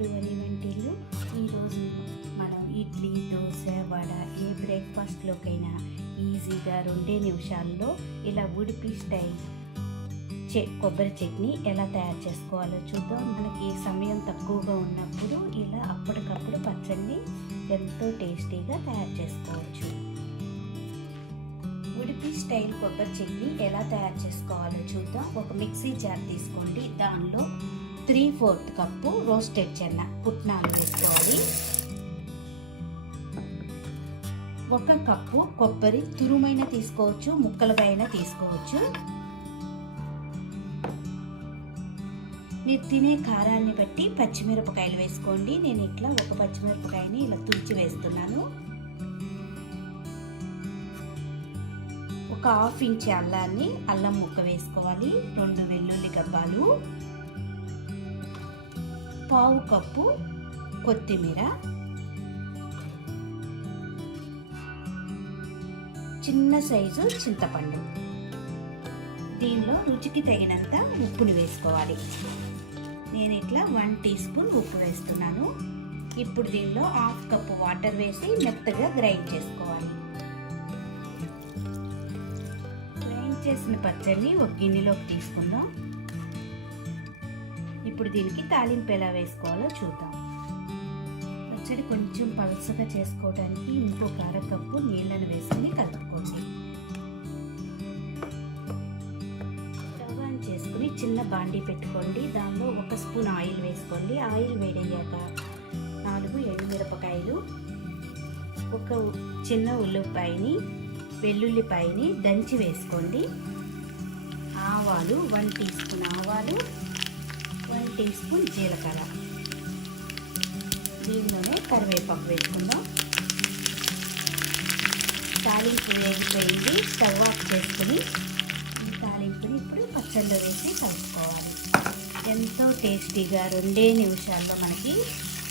To వని వంటిల్లు. ఈరోజు మనం ఇడ్లీ, దోశ, వడ ఏ బ్రేక్ఫాస్ట్లోకైనా ఈజీగా 2 నిమిషాల్లో ఇలా ఉడిపి స్టైల్ కొబ్బరి చట్నీ ఎలా తయారు చేసుకోవాలో చూద్దాం. మనకి సమయం తక్కువగా ఉన్నప్పుడు ఇలా అప్పటికప్పుడు పచ్చడిని ఎంతో టేస్టీగా తయారు చేసుకోవచ్చు. ఉడిపి స్టైల్ కొబ్బరి చట్నీ ఎలా తయారు చేసుకోవాలో చూద్దాం. ఒక మిక్సీ జార్ తీసుకోండి. దానిలో 3/4 కప్పు రోస్టెడ్ చెన్న పుట్నాలు వేసుకోవాలి. 1 కప్పు కొబ్బరి తురుమైనా తీసుకోవచ్చు, ముక్కలుగా అయినా తీసుకోవచ్చు. మీరు తినే కారాన్ని బట్టి పచ్చిమిరపకాయలు వేసుకోండి. నేను ఇట్లా 1 పచ్చిమిరపకాయని ఇలా తుంచి వేస్తున్నాను. 1 హాఫ్ ఇంచ్ అల్లం ముక్క వేసుకోవాలి. 2 వెల్లుల్లి గబ్బాలు, 1/2 కప్పు కొత్తిమీర, చిన్న సైజు చింతపండు. దీనిలో రుచికి తగినంత ఉప్పుని వేసుకోవాలి. నేను ఇట్లా 1 టీ స్పూన్ ఉప్పు వేస్తున్నాను. ఇప్పుడు దీనిలో 1/2 కప్పు వాటర్ వేసి మెత్తగా గ్రైండ్ చేసుకోవాలి. గ్రైండ్ చేసిన పచ్చడిని ఒక గిన్నెలోకి తీసుకుందాం. ఇప్పుడు దీనికి తాలింపు ఎలా వేసుకోవాలో చూద్దాం. పచ్చడి కొంచెం పలుచగా చేసుకోవడానికి ఇంకొక 1/2 కప్పు నీళ్ళను వేసుకుని కలుపుకోండి. చేసుకుని చిన్న బాండీ పెట్టుకోండి. దానిలో 1 స్పూన్ ఆయిల్ వేసుకోండి. ఆయిల్ వేడయ్యాక 4 ఎండుమిరపకాయలు, 1 చిన్న ఉల్లిపాయని, వెల్లుల్లిపాయని దంచి వేసుకోండి. ఆవాలు 1 టీ స్పూన్ ఆవాలు, 1 టీ స్పూన్ జీలకర్ర. దీనిలోనే కరివేపాకు వేసుకుందాం. తాలింపు వేగిపోయింది. స్టవ్ ఆఫ్ చేసుకుని తాలింపుని ఇప్పుడు పచ్చళ్ళు వేసి కలుపుకోవాలి. ఎంతో టేస్టీగా 2 నిమిషాల్లో మనకి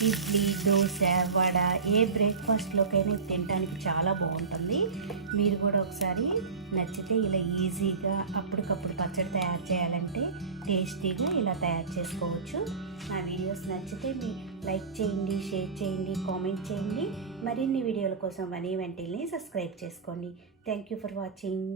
ఇడ్లీ, దోశ, వడ ఏ బ్రేక్ఫాస్ట్లోకైనా తినడానికి చాలా బాగుంటుంది. మీరు కూడా ఒకసారి నచ్చితే ఇలా ఈజీగా అప్పటికప్పుడు పచ్చడి తయారు చేయాలంటే టేస్టీగా ఇలా తయారు చేసుకోవచ్చు. నా వీడియోస్ నచ్చితే మీరు లైక్ చేయండి, షేర్ చేయండి, కామెంట్ చేయండి. మరిన్ని వీడియోల కోసం వని వంటిల్ని సబ్స్క్రైబ్ చేసుకోండి. Thank you for watching.